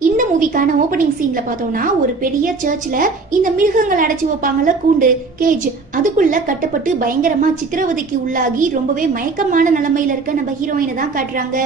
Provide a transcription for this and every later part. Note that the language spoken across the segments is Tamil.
இந்த மூவிக்கான ஓபனிங் சீன்ல பார்த்தோம்னா ஒரு பெரிய சர்ச்ல இந்த மிருகங்கள் அடைச்சு வைப்பாங்கல்ல கூண்டு கேஜ், அதுக்குள்ள கட்டப்பட்டு பயங்கரமா சித்திரவதைக்கு உள்ளாகி ரொம்பவே மயக்கமான நிலைமையில இருக்க நம்ம ஹீரோயினை தான் காட்டுறாங்க.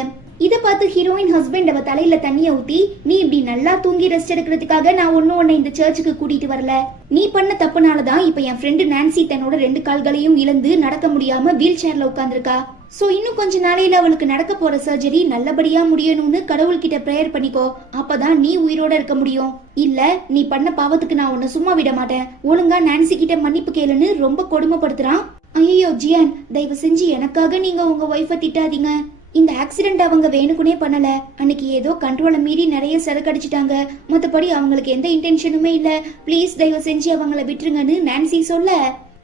இத பார்த்து ஹீரோயின் ஹஸ்பண்ட் அவ தலையில தண்ணிய ஊத்தி, நீ இப்படி நல்லா தூங்கி ரெஸ்ட் எடுக்கிறதுக்காக நான் ஒன்னு இந்த சர்ச்சுக்கு கூட்டிட்டு வரல, நீ பண்ண தப்புனாலதான் இப்ப என் ஃப்ரெண்டு நான்சி தன்னோட 2 கால்களையும் இழந்து நடக்க முடியாம வீல் சேர்ல உட்கார்ந்துருக்கா. சோ இன்னும் கொஞ்ச நாளையில அவளுக்கு நடக்க போற சர்ஜரி நல்லபடியா முடியணும்னு கடவுள்கிட்ட பிரேயர் பண்ணிக்கோ, அப்பதான் நீ உயிரோட இருக்க முடியும். இல்ல நீ பண்ண பாவத்துக்கு நான் உன்னை சும்மா விட மாட்டேன், ஒழுங்கா நான்சி கிட்ட மன்னிப்பு கேளுன்னு ரொம்ப கொடுமைப்படுத்துறான். ஐயோ ஜியான், தயவு செஞ்சு எனக்காக நீங்க உங்க ஒய்ஃபை திட்டாதீங்க. இந்த ஆக்சிடென்ட் அவங்க வேணுக்குனே பண்ணல, அன்னைக்கு ஏதோ கண்ட்ரோலை மீறி நிறைய சரக்கடிச்சிட்டாங்க, மத்தபடி அவங்களுக்கு எந்த இன்டென்ஷனுமே இல்ல, ப்ளீஸ் தயவு செஞ்சு அவங்கள விட்டுருங்கன்னு நான்சி சொல்ல,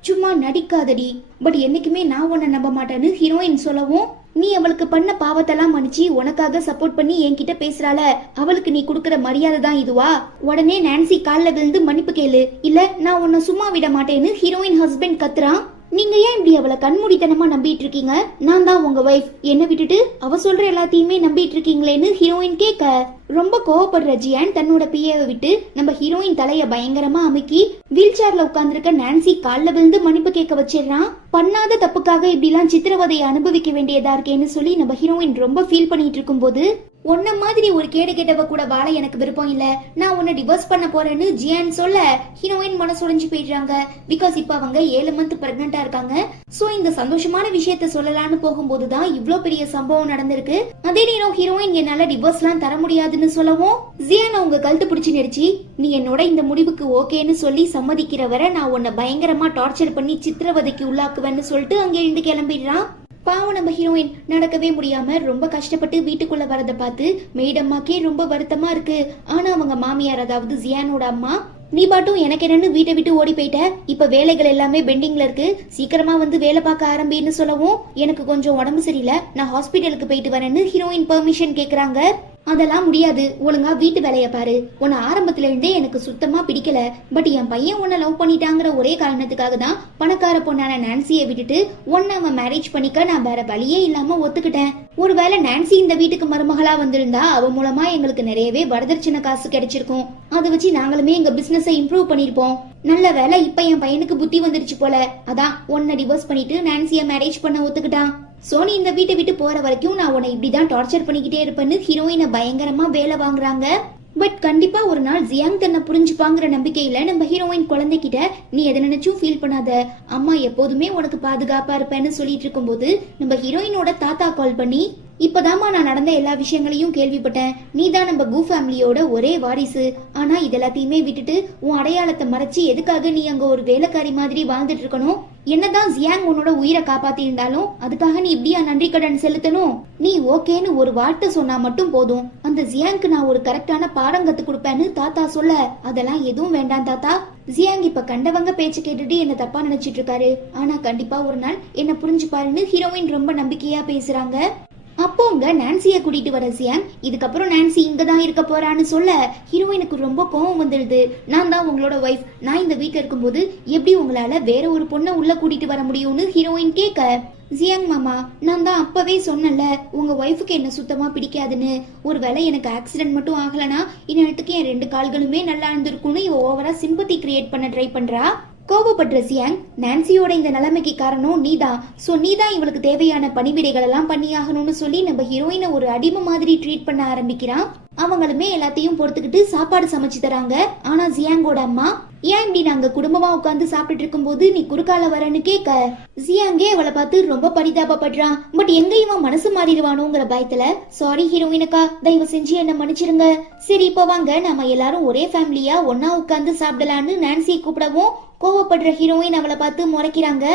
சும்மா நடிக்காதடி, பட் என்னைக்குமே நான் உன்னை நம்ப மாட்டேன்னு ஹீரோயின் சொல்லவும், நீ அவளுக்கு பண்ண பாவத்தெல்லாம் மன்னிச்சு உனக்காக சப்போர்ட் பண்ணி என்கிட்ட பேசுறாள, அவளுக்கு நீ குடுக்கற மரியாதை தான் இதுவா? உடனே நான்சி கால்ல விழுந்து மன்னிப்பு கேளு, இல்ல நான் உன்னை சும்மா விட மாட்டேன்னு ஹீரோயின் ஹஸ்பண்ட் கத்துறான். நீங்க ஏன் இப்படி அவளை கண்மூடித்தனமா நம்பிட்டு இருக்கீங்க? நான் தான் உங்க வைஃப், என்ன விட்டுட்டு அவ சொல்ற எல்லாத்தையுமே நம்பிட்டு இருக்கீங்களேன்னு ஹீரோயின் கேட்க, ரொம்ப கோவப்படுற ஜியான் தன்னோட பிஏவை விட்டு நம்ம ஹீரோயின் தலைய பயங்கரமா அமுக்கி வீல் சேர்ல உட்கார்ந்துருக்க நான்சி கால்ல விழுந்து மன்னிப்பு கேட்க வச்சிடறான். பண்ணாத தப்புக்காக இப்படி எல்லாம் சித்திரவதையை அனுபவிக்க வேண்டியதா இருக்கேன்னு சொல்லி நம்ம ஹீரோயின் ரொம்ப ஃபீல் பண்ணிட்டு இருக்கும் போது, உன்ன மாதிரி ஒரு கேடு கேட்டவ கூட வாழ எனக்கு விருப்பம் இல்ல, நான் உன்னை டிவோர்ஸ் பண்ண போறேன்னு ஜியான் சொல்ல ஹீரோயின் மனசுடைஞ்சு போயிடுறாங்க. பிகாஸ் இப்ப அவங்க 7 மந்த் பிரெக்னண்டா இருக்காங்க. சோ இந்த சந்தோஷமான விஷயத்த சொல்லலான்னு போகும்போதுதான் இவ்ளோ பெரிய சம்பவம் நடந்திருக்கு. அதே நேரம் ஹீரோயின் என்னால டிவோர்ஸ் எல்லாம் தர முடியாதுன்னு சொல்லவும், ஜியான் அவங்க கழுத்து பிடிச்சு நெரிச்சு, நீ என்னோட இந்த முடிவுக்கு ஓகேன்னு சொல்லி சம்மதிக்கிற வரை நான் உன்னை பயங்கரமா டார்ச்சர் பண்ணி சித்திரவதைக்கு உள்ளாக்குவேன்னு சொல்லிட்டு அங்க எழுந்து கிளம்பிடுறான். பாவம் நம்ம ஹீரோயின் நடக்கவே முடியாம ரொம்ப கஷ்டப்பட்டு வீட்டுக்குள்ள வரத பார்த்து மெய்டம்மாக்கே ரொம்ப வருத்தமா இருக்கு. ஆனா அவங்க மாமியார், அதாவது ஜியானோட அம்மா, நீ பாட்டும் எனக்கு என்னன்னு வீட்டை விட்டு ஓடி போயிட்ட, இப்ப வேலைகள் எல்லாமே பெண்டிங்ல இருக்கு, சீக்கிரமா வந்து வேலை பார்க்க ஆரம்பின்னு சொல்லவும், எனக்கு கொஞ்சம் உடம்பு சரியில்லை, நான் ஹாஸ்பிட்டலுக்கு போயிட்டு வரேன்னு ஹீரோயின் பெர்மிஷன் கேக்குறாங்க. அதெல்லாம் முடியாது, ஒழுங்கா வீட்டு வேலைய பாரு, உன்னை ஆரம்பத்துல இருந்தே எனக்கு சுத்தமா பிடிக்கல, பட் என் பையன் உன்னை லவ் பண்ணிட்டாங்கிற ஒரே காரணத்துக்காக தான் பணக்கார பொண்ணான நான்சியை விட்டுட்டு உன்னை அவன் மேரேஜ் பண்ணிக்க நான் வேற வழியே இல்லாம ஒத்துக்கிட்டேன். ஒருவேளை நான்சி இந்த வீட்டுக்கு மருமகளா வந்திருந்தா அவ மூலமா எங்களுக்கு நிறையவே வரதட்சணை காசு கிடைச்சிருக்கும், அதை வச்சு நாங்களுமே எங்க பிசினஸை இம்ப்ரூவ் பண்ணிருப்போம். நல்ல வேலை இப்ப என் பையனுக்கு புத்தி வந்துருச்சு போல, அதான் உன்னை டிவோர்ஸ் பண்ணிட்டு நான்சிய மேரேஜ் பண்ண ஒத்துக்கிட்டான். சோனி இந்த வீட்டை விட்டு போற வரைக்கும் நான் உன்னை இப்படிதான் டார்ச்சர் பண்ணிக்கிட்டே இருப்பேன்னு ஹீரோயினை பயங்கரமா வேலை வாங்குறாங்க. பட் கண்டிப்பா ஒரு நாள் ஜியாங் தன்னை புரிஞ்சுப்பாங்கிற நம்பிக்கையில நம்ம ஹீரோயின் குழந்தைகிட்ட, நீ எதை நினைச்சும் ஃபீல் பண்ணாத, அம்மா எப்போதுமே உனக்கு பாதுகாப்பா இருப்பேன்னு சொல்லிட்டு இருக்கும் போது நம்ம ஹீரோயினோட தாத்தா கால் பண்ணி, இப்பதாமா நான் நடந்த எல்லா விஷயங்களையும் கேள்விப்பட்டேன், நீ தான் நம்ம கூ ஃபேமிலியோட ஒரே வாரிசு, ஆனா இதெல்லாத்தையுமே விட்டுட்டு உன் அடையாளத்தை மறைச்சு எதுக்காக நீ அங்க ஒரு வேலைக்காரி மாதிரி வாழ்ந்துட்டு இருக்கணும்? என்னதான் ஜியாங் உன்னோட உயிரை காப்பாத்தி இருந்தாலும் அதுக்காக நீ இப்படியா நன்றி கடன் செலுத்தணும்? நீ ஓகேன்னு ஒரு வார்த்தை சொன்னா மட்டும் போதும், அந்த ஜியாங்க்கு நான் ஒரு கரெக்டான பாடம் கத்து கொடுப்பேன்னு தாத்தா சொல்ல, அதெல்லாம் எதுவும் வேண்டாம் தாத்தா, ஜியாங் இப்ப கண்டவங்க பேச்சு கேட்டுட்டு என்ன தப்பா நினைச்சிட்டு இருக்காரு, ஆனா கண்டிப்பா ஒரு நாள் என்ன புரிஞ்சுப்பாருன்னு ஹீரோயின் ரொம்ப நம்பிக்கையா பேசுறாங்க. அப்போ உங்க நான்சிய கூட்டிட்டு வர ஜியாங், இதுக்கப்புறம் நான்சி இங்கதான் இருக்க போறான்னு சொல்ல ஹீரோயினுக்கு ரொம்ப கோவம் வந்துடுது. நான் தான் உங்களோட ஒய்ஃப், நான் இந்த வீட்டுல இருக்கும்போது எப்படி உங்களால வேற ஒரு பொண்ணை உள்ள கூட்டிட்டு வர முடியும்னு ஹீரோயின் கேட்க, ஜியாங் மாமா, நான் தான் அப்பவே சொன்னல உங்க ஒய்ஃபுக்கு என்ன சுத்தமா பிடிக்காதுன்னு, ஒருவேளை எனக்கு ஆக்சிடென்ட் மட்டும் ஆகலனா இந்நேரத்துக்கு என் 2 கால்களுமே நல்லா இருந்திருக்கும்னு ஓவரா சிம்பத்தி கிரியேட் பண்ண ட்ரை பண்றா. கோபப்படுற ஜியாங், நான்சியோட இந்த நிலைமைக்கு காரணம் நீதான், சோ நீதான் இவளுக்கு தேவையான பணிவிடைகள் எல்லாம் பண்ணி ஆகணும்னு சொல்லி நம்ம ஹீரோயினை ஒரு அடிமை மாதிரி ட்ரீட் பண்ண ஆரம்பிக்கிறான். அவங்களுமே எல்லாத்தையும் பொறுத்துக்கிட்டு சாப்பாடு சமைச்சு தராங்க. ஆனா ஜியாங்கோட அம்மா, ஏன் இப்படி நாங்க குடும்பமா உட்காந்து சாப்பிட்டு இருக்கும் போது நீ குறுக்கால வரன்னு கேட்க, ஜியாங்கே அவளை பார்த்து ரொம்ப பரிதாபப்படுறான். பட் எங்க இவன் மனசு மாறிடுவானோங்கிற பயத்துல, சாரி ஹீரோயினக்கா, தயவு செஞ்சு என்ன மன்னிச்சிருங்க, சரி இப்ப வாங்க நாம எல்லாரும் ஒரே ஃபேமிலியா ஒன்னா உட்காந்து சாப்பிடலான்னு நான்சியை கூப்பிடவும், கோவப்படுற ஹீரோயின் அவளை பார்த்து முறைக்கிறாங்க.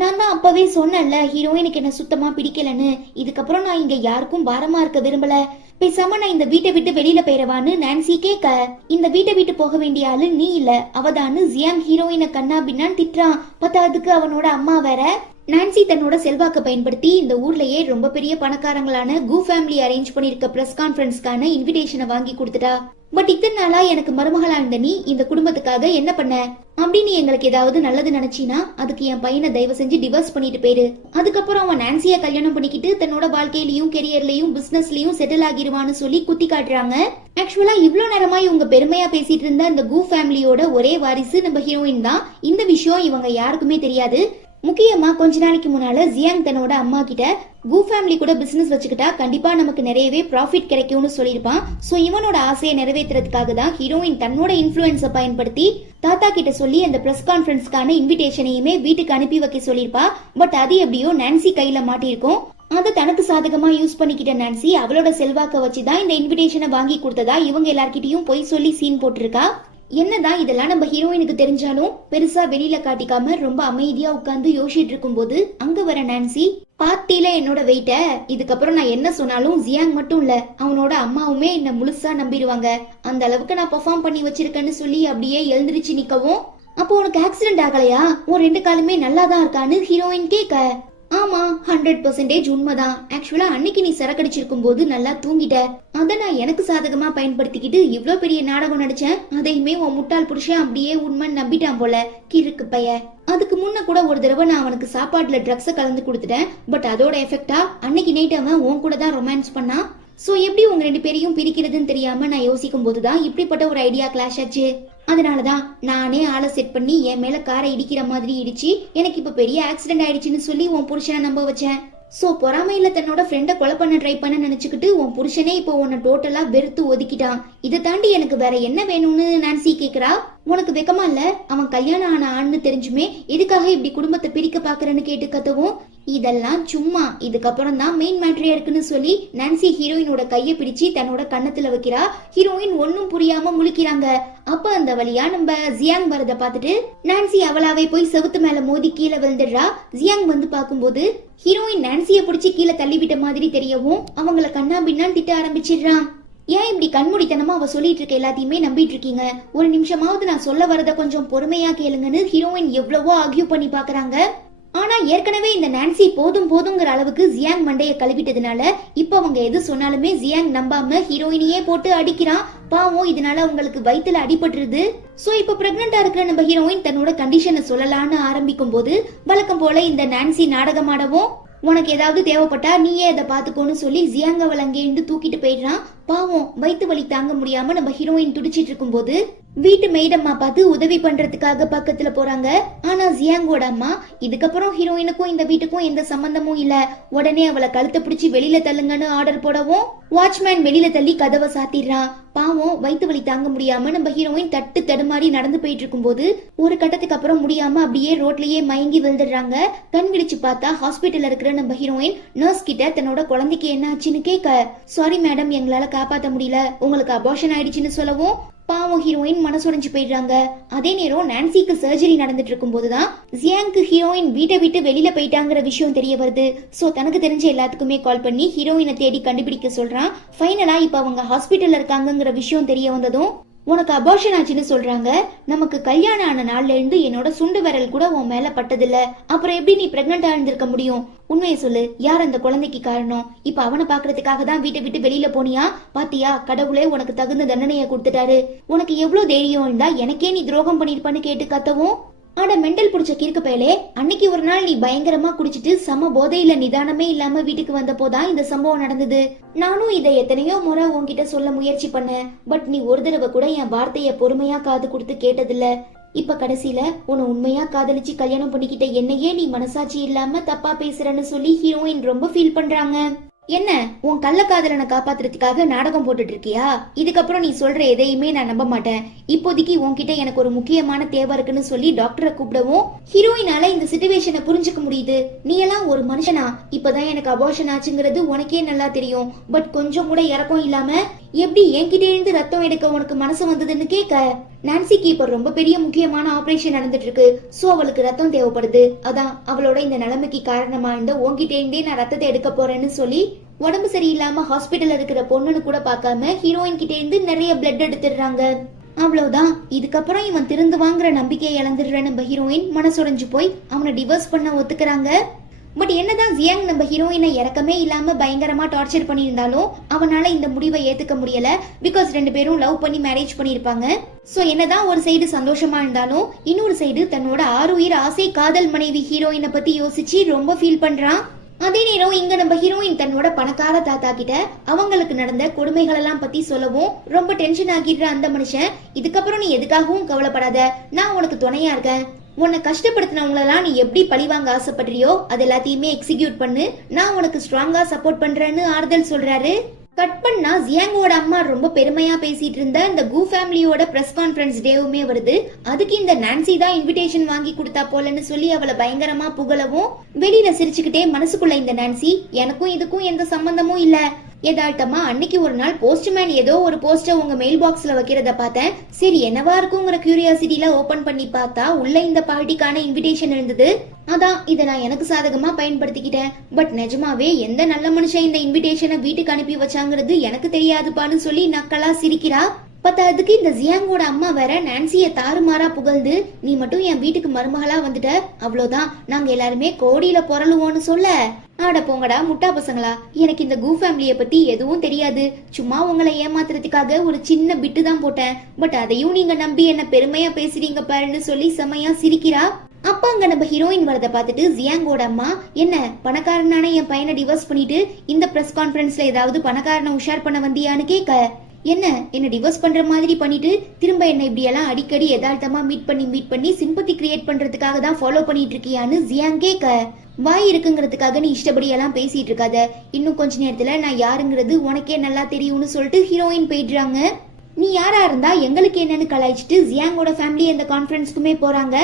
நான் தான் அப்பவே சொன்னேன்ல ஹீரோயினுக்கு என்ன சுத்தமா பிடிக்கலன்னு, இதுக்கப்புறம் நான் இங்க யாருக்கும் பாரமா இருக்க விரும்பல, பேசாம நான் இந்த வீட்டை விட்டு வெளியில போயிடவான்னு நான்சி கேட்க, இந்த வீட்டை விட்டு போக வேண்டிய ஆளு நீ இல்ல அவதான்னு ஜியாங் ஹீரோயினை கண்ணா பின்னான்னு திட்டுறான். பத்தாவதுக்கு அவனோட அம்மா வேற. நான்சி தன்னோட செல்வாக்க பயன்படுத்தி இந்த ஊர்லயே ரொம்ப பெரிய பணக்காரங்களான கு ஃபேமிலி அரேஞ்ச் பண்ணிருக்க பிரஸ் கான்ஃபரன்ஸ்க்கான இன்விடேஷனை வாங்கி கொடுத்துட்டா. பட் இத்தனை நாளா எனக்கு மருமகளா இருந்த நீ இந்த குடும்பத்துக்காக என்ன பண்ண அப்படின்னு எங்களுக்கு ஏதாவது நல்லது நினைச்சினா அதுக்கு என் பையனை தயவு செஞ்சு டிவோர்ஸ் பண்ணிட்டு போயிரு. அதுக்கப்புறம் அவன் நான்சிய கல்யாணம் பண்ணிக்கிட்டு தன்னோட வாழ்க்கையிலயும் கெரியர்லயும் பிசினஸ்லயும் செட்டில் ஆகிருவான்னு சொல்லி குத்தி காட்டுறாங்க. ஆக்சுவலா இவ்வளவு நேரமா இவங்க பெருமையா பேசிட்டு இருந்த இந்த கு ஃபேமிலியோட ஒரே வாரிசு நம்ம ஹீரோயின் தான். இந்த விஷயம் இவங்க யாருக்குமே தெரியாது. முக்கியமா கொஞ்ச நாளைக்கு முன்னால ஜியாங் தன்னோட அம்மா கிட்ட கு ஃபேமிலி கூட பிசினஸ் வச்சுக்கிட்டா கண்டிப்பா நமக்கு நிறையவே ப்ராஃபிட் கிடைக்கும்னு சொல்லிருப்பான். சோ இவனோட ஆசையை நிறைவேற்றுறதுக்காக தான் ஹீரோயின் தன்னோட இன்ஃபுளுன்ஸை பயன்படுத்தி தாத்தா கிட்ட சொல்லி அந்த பிரஸ் கான்ஃபரன்ஸ்க்கான இன்விடேஷனையுமே வீட்டுக்கு அனுப்பி வைக்க சொல்லிருப்பா. பட் அது எப்படியோ நான்சி கையில மாட்டிருக்கும். அதை தனக்கு சாதகமா யூஸ் பண்ணிக்கிட்ட நான்சி அவளோட செல்வாக்க வச்சுதான் இந்த இன்விடேஷனை வாங்கி கொடுத்ததா இவங்க எல்லார்கிட்டயும் போய் சொல்லி சீன் போட்டிருக்கா. என்னதான் இதெல்லாம் நம்ம ஹீரோயினுக்கு தெரிஞ்சாலும் பெருசா வெளியில காட்டிக்காம ரொம்ப அமைதியா உட்கார்ந்து யோசிச்சுட்டு இருக்கும் போது அங்க வர நான்சி, பார்ட்டில என்னோட வெயிட்ட இதுக்கப்புறம் நான் என்ன சொன்னாலும் ஜியாங் மட்டும் இல்ல அவனோட அம்மாவுமே என்ன முழுசா நம்பிடுவாங்க, அந்த அளவுக்கு நான் பெர்ஃபார்ம் பண்ணி வச்சிருக்கேன்னு சொல்லி அப்படியே எழுந்திருச்சு நிக்கவும், அப்போ உனக்கு ஆக்சிடென்ட் ஆகலையா, உன் 2 காலுமே நல்லாதான் இருக்கான்னு ஹீரோயின் கேட்க, ஆமா 100% உண்மைதான். ஆக்சுவலா அன்னைக்கு நீ சரக்கடிச்சிருக்கும் போது நல்லா தூங்கிட்ட, அத நான் எனக்கு சாதகமா பயன்படுத்திக்கிட்டு இவ்ளோ பெரிய நாடகம் நடிச்சேன். அதையுமே உன் முட்டாள் புருஷன் அப்படியே உண்மைன்னு நம்பிட்டான் போல கிறுக்கு பைய. அதுக்கு முன்ன கூட ஒரு தடவை நான் அவனுக்கு சாப்பாட்டுல ட்ரக்ஸ கலந்து கொடுத்துட்டேன். பட் அதோட எஃபெக்டா அன்னைக்கு நைட் அவன் உன் கூட தான் ரொமான்ஸ் பண்ணான். சோ எப்படி உங்க 2 பேரையும் பிரிக்கிறதுன்னு தெரியாம நான் யோசிக்கும் போதுதான் இப்படிப்பட்ட ஒரு ஐடியா கிளாஷ் ஆச்சு. அதனாலதான் நானே ஆளை செட் பண்ணி என் மேல காரை இடிக்கிற மாதிரி இடிச்சு எனக்கு இப்ப பெரிய ஆக்சிடென்ட் ஆயிடுச்சுன்னு சொல்லி உன் புருஷனை நம்ப வச்சேன். சோ பொறாமையில தன்னோட ஃப்ரெண்ட கொலை பண்ண ட்ரை பண்ண நினைச்சுக்கிட்டு உன் புருஷனே இப்போ உன்னை டோட்டலா வெறுத்து ஒதுக்கிட்டான். இதை தாண்டி எனக்கு வேற என்ன வேணும்னு நான்சி கேக்குறா. உனக்கு வெக்கமா இல்ல, அவன் கல்யாணம் ஆன ஆண்னு தெரிஞ்சுமே எதுக்காக இப்படி குடும்பத்தை பிரிக்க பாக்குறேன்னு கேட்டு கத்தவும், இதெல்லாம் சும்மா, இதுக்கப்புறம் தான் மெயின் மேட்ரியா இருக்குன்னு சொல்லி நான்சி ஹீரோயினோட கைய பிடிச்சு தன்னோட கண்ணத்துல வைக்கிறா. ஹீரோயின் ஒன்னும் புரியாம முழிக்கிறாங்க. அப்ப அந்த வழியா நம்ம ஜியாங் வரத பாத்துட்டு நான்சி அவளாவே போய் செவுத்து மேல மோதி கீழே விழுந்துடுறா. ஜியாங் வந்து பாக்கும்போது ஹீரோயின் நான்சிய பிடிச்சி கீழே தள்ளிவிட்ட மாதிரி தெரியவும் அவங்கள கண்ணா பின்னான்னு திட்ட ஆரம்பிச்சிடுறான். ஏன் இப்படி கண்மூடித்தனமா அவ சொல்லிட்டு இருக்க எல்லாத்தையுமே நம்பிட்டு இருக்கீங்க, ஒரு நிமிஷமாவது நான் சொல்ல வரத கொஞ்சம் பொறுமையா கேளுங்கன்னு ஹீரோயின் எவ்வளவோ ஆர்கியூ பண்ணி பாக்குறாங்க. ஆனா ஏற்கனவே இந்த நான்சி போதும் போதுங்கிற அளவுக்கு ஜியாங் மண்டைய கழுவிட்டதுனால இப்ப அவங்க எது சொன்னாலுமே ஜியாங் நம்பாம ஹீரோயினையே போட்டு அடிக்கிறான். பாவம், இதனால உங்களுக்கு வயித்துல அடிபட்டுருது. சோ இப்ப பிரெக்னண்டா இருக்கிற நம்ம ஹீரோயின் தன்னோட கண்டிஷனை சொல்லலான்னு ஆரம்பிக்கும் போது வழக்கம் போல இந்த நான்சி நாடகமாடவும், உனக்கு ஏதாவது தேவைப்பட்டா நீயே அதை பாத்துக்கோன்னு சொல்லி ஜியாங் அவள் அங்கேருந்து தூக்கிட்டு போயிடுறான். பாவம், வயிற்று வலி தாங்க முடியாம நம்ம ஹீரோயின் துடிச்சிட்டு இருக்கும் போது வீட்டு மெய்டம்மா பார்த்து உதவி பண்றதுக்காக பக்கத்துல போறாங்க. ஆனா ஜியாங்கோட அம்மா, இதுக்கப்புறம் ஹீரோயினுக்கும் இந்த வீட்டுக்கும் எந்த சம்பந்தமும் இல்ல, உடனே அவளை கழுத்தை பிடிச்சி வெளியில தள்ளுங்கன்னு ஆர்டர் போடவும் வாட்ச்மேன் வெளியில தள்ளி கதவை சாத்திடுறான். பாவம், வயிற்று வலி தாங்க முடியாம நம்ம ஹீரோயின் தட்டு தடுமாறி நடந்து போயிட்டு இருக்கும் போது ஒரு கட்டத்துக்கு அப்புறம் முடியாம அப்படியே ரோட்லயே மயங்கி விழுந்துடுறாங்க. கண் விழிச்சு பார்த்தா ஹாஸ்பிட்டல்ல இருக்கிற நம்ம ஹீரோயின் நர்ஸ் கிட்ட தன்னோட குழந்தைக்கு என்ன ஆச்சுன்னு கேட்க, சாரி மேடம், எங்களால காப்பாத்த முடியல, உங்களுக்கு அபார்ஷன் ஆயிடுச்சுன்னு சொல்லவும் பாவம் ஹீரோயின் மனசுடைஞ்சு போயிடுறாங்க. அதே நேரம் நான்சிக்கு சர்ஜரி நடந்துட்டு இருக்கும் போதுதான் ஜியாங்க்கு ஹீரோயின் வீட்டை விட்டு வெளியில போயிட்டாங்கிற விஷயம் தெரிய வருது. சோ தனக்கு தெரிஞ்ச எல்லாத்துக்குமே கால் பண்ணி ஹீரோயினை தேடி கண்டுபிடிக்க சொல்றான். ஃபைனலா இப்ப அவங்க ஹாஸ்பிட்டல்ல இருக்காங்கிற விஷயம் தெரிய வந்ததும் உனக்கு அபார்ஷன் ஆச்சுன்னு சொல்றாங்க. நமக்கு கல்யாணம் ஆன நாள்ல இருந்து என்னோட சுண்டு விரல் கூட உன் மேல பட்டதில்ல, அப்புறம் எப்படி நீ பிரெக்னண்டா இருந்திருக்க முடியும்? உண்மையை சொல்லு, யார் அந்த குழந்தைக்கு காரணம்? இப்ப அவனை பாக்குறதுக்காக தான் வீட்டை விட்டு வெளியில போனியா? பாத்தியா, கடவுளே உனக்கு தகுந்த தண்டனையை கொடுத்துட்டாரு. உனக்கு எவ்வளவு தைரியம் இருந்தா எனக்கே நீ துரோகம் பண்ணிருப்பான்னு கேட்டு கத்தவும், ஆட மெண்டல் புடிச்ச கிறுக்கு பயலே, அன்னைக்கு ஒரு நாள் நீ பயங்கரமா குடிச்சிட்டு சம போதையில நிதானமே இல்லாம வீட்டுக்கு வந்த போதான் இந்த சம்பவம் நடந்தது. நானும் இதை எத்தனையோ முறை உன்கிட்ட சொல்ல முயற்சி பண்ணேன். பட் நீ ஒரு தடவை கூட என் வார்த்தைய பொறுமையா காது கொடுத்து கேட்டதில்ல. இப்ப கடைசியில உன்னை உண்மையா காதலிச்சு கல்யாணம் பண்ணிக்கிட்ட என்னையே நீ மனசாட்சி இல்லாம தப்பா பேசுறன்னு சொல்லி ஹீரோயின் ரொம்ப ஃபீல் பண்றாங்க. என்ன, உன் கள்ளக்காதலனை காப்பாத்துறதுக்காக நாடகம் போட்டுட்டு இருக்கியா? இதுக்கப்புறம் நீ சொல்ற எதையுமே நான் நம்ப மாட்டேன். இப்போதைக்கு உன்கிட்ட எனக்கு ஒரு முக்கியமான தேவை இருக்குன்னு சொல்லி டாக்டரை கூப்பிடவும் ஹீரோயினால இந்த சிச்சுவேஷனை புரிஞ்சுக்க முடியுது. நீ எல்லாம் ஒரு மனுஷனா? இப்பதான் எனக்கு அபார்ஷன் ஆச்சுங்கிறது உனக்கே நல்லா தெரியும். பட் கொஞ்சம் கூட இறக்கம் இல்லாம எப்படி என்கிட்ட இருந்து ரத்தம் எடுக்க உனக்கு மனசு வந்ததுன்னு கேட்க, நான்சிக்கு இப்ப ரொம்ப பெரிய முக்கியமான ஆபரேஷன் நடந்துட்டு இருக்கு. சோ அவளுக்கு ரத்தம் தேவைப்படுது. அதான் அவளோட இந்த நிலைமைக்கு காரணமா இருந்த உன்கிட்ட இருந்தே நான் ரத்தத்தை எடுக்க போறேன்னு சொல்லி உடம்பு சரியில்லாம ஹாஸ்பிட்டல் இருக்கிற பொண்ணுன்னு கூட பார்க்காம ஹீரோயின் கிட்ட இருந்து நிறைய பிளட் எடுத்துடுறாங்க. அவ்வளவுதான். இதுக்கப்புறம் இவன் திருந்துவாங்கிற நம்பிக்கையை இழந்துடுற நம்ம ஹீரோயின் மனசுடைஞ்சு போய் அவனை டிவோர்ஸ் பண்ண ஒத்துக்கிறாங்க. பட் என்னதான் ஜியாங் நம்ம ஹீரோயினை இறக்கமே இல்லாம பயங்கரமா டார்ச்சர் பண்ணியிருந்தாலும் அவனால இந்த முடிவை ஏத்துக்க முடியல. பிகாஸ் ரெண்டு பேரும் லவ் பண்ணி மேரேஜ் பண்ணிருப்பாங்க. சோ என்னதான் ஒரு சைடு சந்தோஷமா இருந்தாலும் இன்னொரு சைடு தன்னோட ஆறுயிர் ஆசை காதல் மனைவி ஹீரோயினை பத்தி யோசிச்சு ரொம்ப ஃபீல் பண்றான். அதே நேரம் இங்க நம்ம ஹீரோயின் தன்னோட பணக்கார தாத்தா கிட்ட அவங்களுக்கு நடந்த கொடுமைகள் எல்லாம் பத்தி சொல்லவும் ரொம்ப டென்ஷன் ஆகிடுற அந்த மனுஷன், இதுக்கப்புறம் நீ எதுக்காகவும் கவலைப்படாத, நான் உனக்கு துணையா இருக்கேன். உன்னை கஷ்டப்படுத்தினவங்களெல்லாம் நீ எப்படி பழிவாங்க ஆசைப்படுறியோ அது எல்லாத்தையுமே எக்ஸிக்யூட் பண்ணு, நான் உனக்கு ஸ்ட்ராங்கா சப்போர்ட் பண்றேன்னு ஆறுதல் சொல்றாரு. கட் பண்ணா ஜியாங்கோட அம்மா ரொம்ப பெருமையா பேசிட்டு இருந்த இந்த கு ஃபேமிலியோட பிரஸ் கான்ஃபரன்ஸ் டேவுமே வருது. அதுக்கு இந்த நான்சி தான் இன்விடேஷன் வாங்கி கொடுத்தா போலன்னு சொல்லி அவளை பயங்கரமா புகழவும், வெளியில சிரிச்சுக்கிட்டே மனசுக்குள்ள இந்த நான்சி, எனக்கும் இதுக்கும் எந்த சம்பந்தமும் இல்ல, யதார்த்தமா அன்னைக்கு ஒரு நாள் போஸ்ட்மேன் ஏதோ ஒரு போஸ்டர் உங்க மெயில் பாக்ஸ்ல வைக்கிறத பார்த்தேன், சரி என்னவா இருக்குங்கிற கியூரியாசிட்டில ஓபன் பண்ணி பார்த்தா உள்ள இந்த பார்ட்டிக்கான இன்விடேஷன் இருந்தது. அதான் இதை நான் எனக்கு சாதகமா பயன்படுத்திக்கிட்டேன். பட் நிஜமாவே எந்த நல்ல மனுஷன் இந்த இன்விடேஷனை வீட்டுக்கு அனுப்பி வச்சாங்கிறது எனக்கு தெரியாதுப்பான்னு சொல்லி நக்கலா சிரிக்கிறா. பத்தாவதுக்கு இந்த ஜியாங்கோட அம்மா வேற நான்சிய தாறுமாறா புகழ்ந்து, நீ மட்டும் என் வீட்டுக்கு மருமகளா வந்துட்ட, அவ்வளவுதான் நாங்க எல்லாருமே கோடியில பொறலுவோன்னு சொல்ல, ஆட போங்கடா முட்டா பசங்களா, எனக்கு இந்த கு ஃபேமிலிய பத்தி எதுவும் தெரியாது, சும்மா உங்களை ஏமாத்துறதுக்காக ஒரு சின்ன பிட்டு தான் போட்டேன், பட் அதையும் நீங்க நம்பி என்ன பெருமையா பேசுறீங்க பாருன்னு சொல்லி செமையா சிரிக்கிறா. அப்ப அங்க நம்ம ஹீரோயின் வரத பார்த்துட்டு ஜியாங்கோட அம்மா, என்ன பணக்காரனான என் பையனை டிவோர்ஸ் பண்ணிட்டு இந்த பிரஸ் கான்ஃபரன்ஸ்ல ஏதாவது பணக்காரனை உஷார் பண்ண வந்தியான்னு கேட்க, என்ன டிவோர்ஸ் பண்ற மாதிரி பண்ணிட்டு திரும்ப என்ன இப்படி எல்லாம் அடிக்கடி யதார்த்தமா மீட் பண்ணி சிம்பத்தி கிரியேட் பண்றதுக்காக தான் ஃபாலோ பண்ணிட்டு இருக்கியான்னு ஜியாங் கேட்க, வாய் இருக்குங்கிறதுக்காக நீ இஷ்டப்படி எல்லாம் பேசிட்டு இருக்காத, இன்னும் கொஞ்ச நேரத்துல நான் யாருங்கிறது உனக்கே நல்லா தெரியும்னு சொல்லிட்டு ஹீரோயின் போயிடுறாங்க. நீ யாரா இருந்தா எங்களுக்கு என்னன்னு கலாய்ச்சிட்டு ஜியாங்கோட ஃபேமிலி அந்த கான்ஃபரன்ஸ்க்குமே போறாங்க.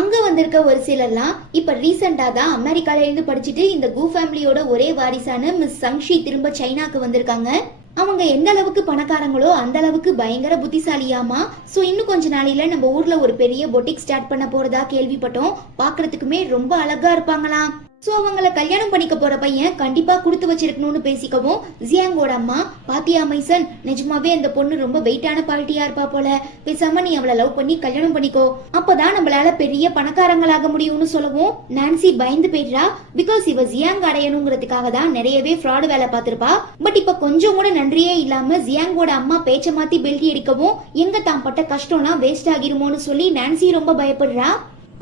அங்க வந்திருக்க ஒரு சிலர்லாம் இப்ப ரீசெண்டா தான் அமெரிக்கால இருந்து படிச்சுட்டு இந்த கு ஃபேமிலியோட ஒரே வாரிசான மிஸ் சங்ஷி திரும்ப சைனாக்கு வந்திருக்காங்க. அவங்க எந்த அளவுக்கு பணக்காரங்களோ அந்த அளவுக்கு பயங்கர புத்திசாலியாமா. சோ இன்னும் கொஞ்ச நாளையில நம்ம ஊர்ல ஒரு பெரிய பொட்டிக் ஸ்டார்ட் பண்ண போறதா கேள்விப்பட்டோம். பாக்குறதுக்குமே ரொம்ப அழகா இருப்பாங்களாம். சோ அவங்கள கல்யாணம் பண்ணிக்க போற பையன் கண்டிப்பா கொடுத்து வச்சிருக்கணும்னு பேசிக்கவும், ஜியாங்கோட அம்மா, பாத்தியா மைசன், நிஜமாவே அந்த பொண்ணு ரொம்ப வெயிட்டான பார்ட்டியா இருப்பா போல, பேசாம நீ அவளை லவ் பண்ணி கல்யாணம் பண்ணிக்கோ, அப்பதான் நம்மளால பெரிய பணக்காரங்களாக முடியும்னு சொல்லவும், நான்சி பயந்து போயிடுறா. பிகாஸ் இவ ஜியாங் அடையணுங்கிறதுக்காக தான் நிறையவே ஃப்ராடு வேலை பார்த்திருப்பா. பட் இப்ப கொஞ்சம் கூட நன்றியே இல்லாம ஜியாங்கோட அம்மா பேச்ச மாத்தி பெல்டி அடிக்கவும், எங்க தான் பட்ட கஷ்டம்லாம் வேஸ்ட் ஆகிருமோன்னு சொல்லி நான்சி ரொம்ப பயப்படுறா.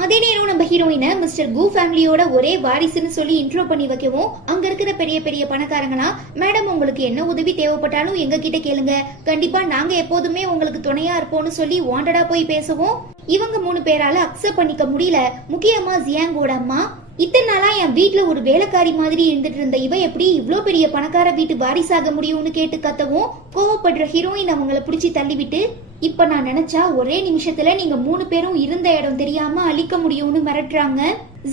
அதே நேரம் நம்ம ஹீரோயினை மிஸ்டர் கு ஃபேமிலியோட ஒரே வாரிசுன்னு சொல்லி இன்ட்ரோ பண்ணி வைக்கவும், அங்க இருக்கிற பெரிய பெரிய பணக்காரங்களா, மேடம் உங்களுக்கு என்ன உதவி தேவைப்பட்டாலும் எங்க கிட்ட கேளுங்க, கண்டிப்பா நாங்க எப்போதுமே உங்களுக்கு துணையா இருப்போம்னு சொல்லி வாண்டடா போய் பேசவும், இவங்க 3 பேரால அக்செப்ட் பண்ணிக்க முடியல. முக்கியமா ஜியாங்கோட அம்மா, இத்தனை நாளா என் வீட்டுல ஒரு வேலைக்காரி மாதிரி இருந்துட்டு இருந்த இவ எப்படி இவ்ளோ பெரிய பணக்கார வீட்டு வாரிசாக முடியும்னு கேட்டு கத்தவும், கோவப்படுற ஹீரோயின் அவங்கள பிடிச்சி தள்ளிவிட்டு, இப்ப நான் நினைச்சா ஒரே நிமிஷத்துல நீங்க 3 பேரும் இருந்த இடம் தெரியாம அழிக்க முடியும்னு மிரட்டுறாங்க.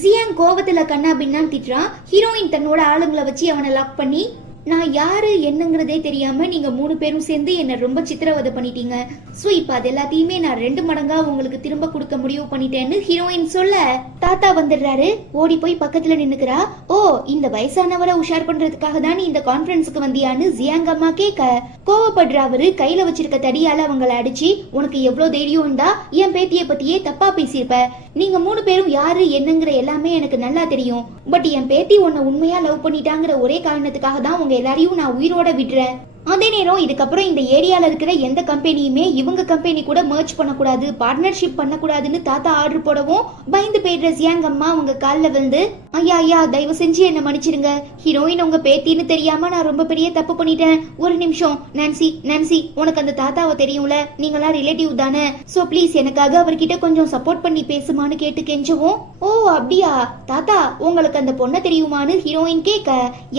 ஜியாங் கோவத்துல கண்ணா பின்னான்னு திட்டுறான். ஹீரோயின் தன்னோட ஆளுங்களை வச்சு அவனை லாக் பண்ணி, நான் யாரு என்னங்கிறதே தெரியாம நீங்க 3 பேரும் சேர்ந்து என்ன ரொம்ப சித்திரவதை பண்ணிட்டீங்க. சோ இப்ப அது எல்லாத்தையுமே நான் 2 மடங்கா உங்களுக்கு திரும்ப கொடுக்க முடிவு பண்ணிட்டேன்னு ஹீரோயின் சொல்ல, தாத்தா வந்துடுறாரு. ஓடி போய் பக்கத்துல நின்னுக்கிறா. ஓ, இந்த வயசானவரை உஷார் பண்றதுக்காக தான் நீ இந்த கான்ஃபரன்ஸுக்கு வந்தியான்னு ஜியாங் அம்மா கேட்க, கோவப்படுற அவரு கையில வச்சிருக்க தடியால அவங்கள அடிச்சு, உனக்கு எவ்வளவு தைரியம் இருந்தா என் பேத்திய பத்தியே தப்பா பேசியிருப்ப, நீங்க 3 பேரும் யாரு என்னங்கிற எல்லாமே எனக்கு நல்லா தெரியும். பட் என் பேத்தி உன்னை உண்மையா லவ் பண்ணிட்டாங்கிற ஒரே காரணத்துக்காக தான் உங்க எல்லாரையும் நான் உயிரோட விடுறேன். அதே நேரம் இதுக்கப்புறம் இந்த ஏரியால இருக்கிற எந்த கம்பெனியுமே இவங்க கம்பெனி கூட மர்ஜ் பண்ணக்கூடாது, பார்ட்னர்ஷிப் பண்ணக்கூடாதுன்னு தாத்தா ஆர்டர் போடவும், பயந்து போயிடுற ஜியாங் அம்மா அவங்க காலில் விழுந்து, ஐயா தயவு செஞ்சு என்ன மன்னிச்சிருங்க, ஹீரோயின் உங்க பேத்தின்னு தெரியாம நான் ரொம்ப பெரிய தப்பு பண்ணிட்டேன். ஒரு நிமிஷம் நான்சி, உனக்கு அந்த தாத்தாவை தெரியும்ல, நீங்களா ரிலேட்டிவ் தானே, சோ ப்ளீஸ் எனக்காக அவர்கிட்ட கொஞ்சம் சப்போர்ட் பண்ணி பேசுமான்னு கேட்டு கெஞ்சவும், ஓ அப்படியா தாத்தா உங்களுக்கு அந்த பொண்ணை தெரியுமான்னு ஹீரோயின் கேட்க,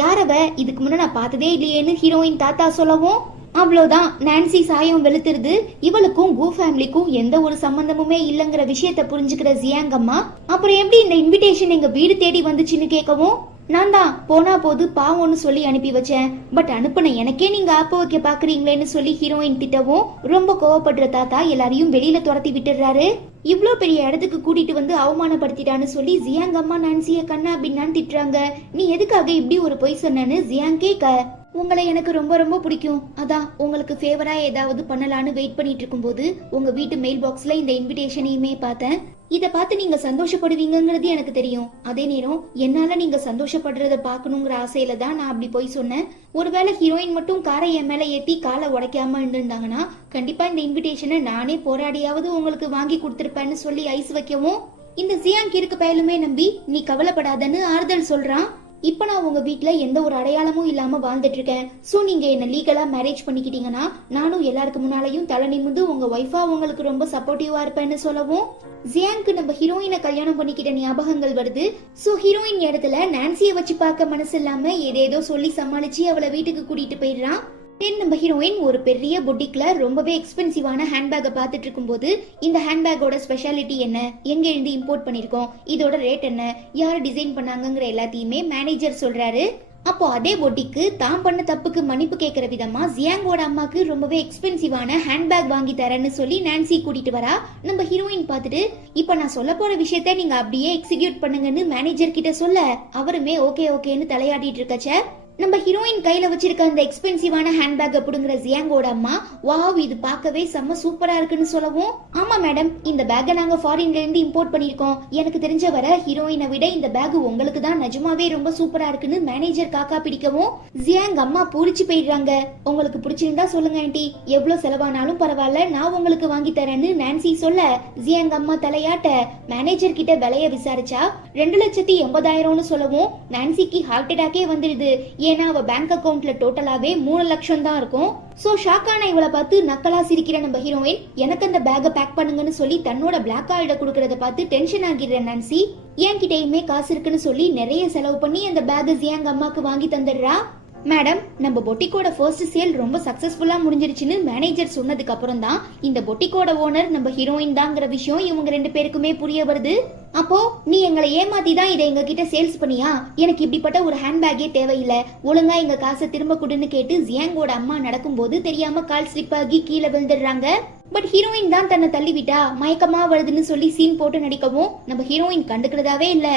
யாரவ, இதுக்கு முன்ன நான் பார்த்ததே இல்லையேன்னு ஹீரோயின் தாத்தா சொல்லவும், அவ்வளவுதான் நான்சி சாயம் வெளுத்துருது. இவளுக்கும் கு ஃபேமிலிக்கும் எந்த ஒரு சம்பந்தமுமே இல்லங்கிற விஷயத்த புரிஞ்சுக்கிற ஜியாங் அம்மா, அப்புறம் எப்படி இந்த இன்விடேஷன் எங்க வீடு தேடி வந்துச்சுன்னு கேட்கவும், நான் தான் போனா போது பாவம்னு சொல்லி அனுப்பி வச்சேன், பட் அனுப்புன எனக்கே நீங்க ஆப்ப வைக்க பாக்குறீங்களேன்னு சொல்லி ஹீரோயின் திட்டவும், ரொம்ப கோவப்படுற தாத்தா எல்லாரையும் வெளியில துரத்தி விட்டுறாரு. இவ்ளோ பெரிய இடத்துக்கு கூட்டிட்டு வந்து அவமானப்படுத்திட்டான்னு சொல்லி ஜியாங் அம்மா நான்சிய கண்ணா பின்னான்னு திட்டுறாங்க. நீ எதுக்காக இப்படி ஒரு பொய் சொன்னன்னு ஜியாங் கேட்க, உங்களை எனக்கு ரொம்ப ரொம்ப பிடிக்கும். அதான் உங்களுக்கு ஃபேவரா ஏதாவது பண்ணலான்னு வெயிட் பண்ணிட்டு இருக்கும்போது உங்க வீட்டு மெயில் பாக்ஸ்ல இந்த இன்விடேஷனையுமே பார்த்தேன். இத பார்த்து நீங்க சந்தோஷப்படுவீங்கங்கிறது எனக்கு தெரியும். அதே நேரம் என்னால நீங்க சந்தோஷப்படுறத பாக்கணுங்கிற ஆசையில தான் நான் அப்படி போய் சொன்னேன். ஒருவேளை ஹீரோயின் மட்டும் காரை என் மேல ஏத்தி காலை உடைக்காம இருந்தாங்கன்னா கண்டிப்பா இந்த இன்விடேஷனை நானே போராடியாவது உங்களுக்கு வாங்கி கொடுத்திருப்பேன்னு சொல்லி ஐஸ் வைக்கவும் இந்த ஜியாங் இருக்கு பயலுமே நம்பி நீ கவலைப்படாதன்னு ஆறுதல் சொல்றான். இப்ப நான் உங்க வீட்ல எந்த ஒரு அடையாளமும் இல்லாம வாழ்ந்துட்டு இருக்கேன். சோ நீங்க என்ன லீகலா மேரேஜ் பண்ணிக்கிட்டீங்கன்னா நானும் எல்லாருக்கு முன்னாலையும் தலை நிமிந்து உங்க ஒய்ஃபா உங்களுக்கு ரொம்ப சப்போர்ட்டிவா இருப்பேன்னு சொல்லவும் ஜியாங்க்கு நம்ம ஹீரோயினை கல்யாணம் பண்ணிக்கிட்ட ஞாபகங்கள் வருது. சோ ஹீரோயின் இடத்துல நான்சியை வச்சு பார்க்க மனசு இல்லாம ஏதேதோ சொல்லி சமாளிச்சு அவளை வீட்டுக்கு கூட்டிட்டு போயிடுறான். நம்ம ஹீரோயின் ஒரு பெரிய பொட்டிக்ல ரொம்பவே எக்ஸ்பென்சிவான ஹேண்ட்பேக்கை பார்த்துட்டு இருக்கும்போது இந்த ஹேண்ட்பேக்கோட ஸ்பெஷாலிட்டி என்ன, எங்க இருந்து இம்போர்ட் பண்ணிருக்கோம், இதோட ரேட் என்ன, யார் டிசைன் பண்ணாங்கங்கிற எல்லாத்தையுமே மேனேஜர் சொல்றாரு. அப்போ அதே பொட்டிக்கு தான் பண்ண தப்புக்கு மன்னிப்பு கேட்கிற விதமா ஜியாங்கோட அம்மாக்கு ரொம்பவே எக்ஸ்பென்சிவான ஹேண்ட்பேக் வாங்கி தரேன்னு சொல்லி நான்சி கூட்டிட்டு வரா. நம்ம ஹீரோயின் பார்த்துட்டு இப்ப நான் சொல்ல போற விஷயத்த நீங்க அப்படியே எக்ஸிக்யூட் பண்ணுங்கன்னு மேனேஜர் கிட்ட சொல்ல அவருமே ஓகே ஓகேன்னு தலையாடிட்டு இருக்கச்ச நம்ம ஹீரோயின் கையில வச்சிருக்க அந்த எக்ஸ்பென்சிவான ஹேண்ட்பேக் அப்படிங்கிற ஜியாங்கோட அம்மா வாவ் இது பார்க்கவே செம்ம சூப்பரா இருக்குன்னு சொல்லவும் ஆமா மேடம் இந்த பேக்கை நாங்க ஃபாரின்ல இருந்து இம்போர்ட் பண்ணிருக்கோம். எனக்கு தெரிஞ்ச வர ஹீரோயினை விட இந்த பேக் உங்களுக்கு தான் நிஜமாவே ரொம்ப சூப்பரா இருக்குன்னு மேனேஜர் காக்கா பிடிக்கவும் ஜியாங் அம்மா பூரிச்சு போயிடுறாங்க. உங்களுக்கு பிடிச்சிருந்தா சொல்லுங்க ஆண்டி, எவ்வளவு செலவானாலும் பரவாயில்ல நான் உங்களுக்கு வாங்கி தரேன்னு நான்சி சொல்ல ஜியாங் அம்மா தலையாட்ட மேனேஜர் கிட்ட விலைய விசாரிச்சா 2,80,000ன்னு சொல்லவும் நான்சிக்கு ஹார்ட் அட்டாக்கே வந்துடுது. ஏன்னா அவ பேங்க் அக்கவுண்ட்ல டோட்டலாவே 3 லட்சம் தான் இருக்கும். சோ ஷாக்கான இவளை பார்த்து நக்கலா சிரிக்கிற நம்ம ஹீரோயின் எனக்கு அந்த பேக்கை பேக் பண்ணுங்கன்னு சொல்லி தன்னோட பிளாக் கார்டை கொடுக்கறத பார்த்து டென்ஷன் ஆகிடுற நான்சி என்கிட்டயுமே காசு இருக்குன்னு சொல்லி நிறைய செலவு பண்ணி அந்த பேக் ஜியாங் அம்மாக்கு வாங்கி தந்துடுறா. மேடம் நம்ம பொட்டிக்கோட ஃபர்ஸ்ட் சேல் ரொம்ப சக்சஸ்ஃபுல்லா முடிஞ்சிருச்சுன்னு மேனேஜர் சொன்னதுக்கு அப்புறம் தான் இந்த பொட்டிக்கோட ஓனர் நம்ம ஹீரோயின் தாங்கிற விஷயம் இவங்க 2 பேருக்குமே புரிய வருது. அப்போ நீ எங்களை ஏமாத்தி தான் இதை எங்க கிட்ட சேல்ஸ் பண்ணியா? எனக்கு இப்படிப்பட்ட ஒரு ஹேண்ட்பேக்கே தேவையில்லை, ஒழுங்கா எங்க காசை திரும்ப கொடுன்னு கேட்டு ஜியாங்கோட அம்மா நடக்கும்போது தெரியாம கால் ஸ்லிப் ஆகி கீழே விழுந்துடுறாங்க. பட் ஹீரோயின் தான் தன்னை தள்ளிவிட்டா மயக்கமா வருதுன்னு சொல்லி சீன் போட்டு நடிக்கவும் நம்ம ஹீரோயின் கண்டுக்கிறதாவே இல்ல.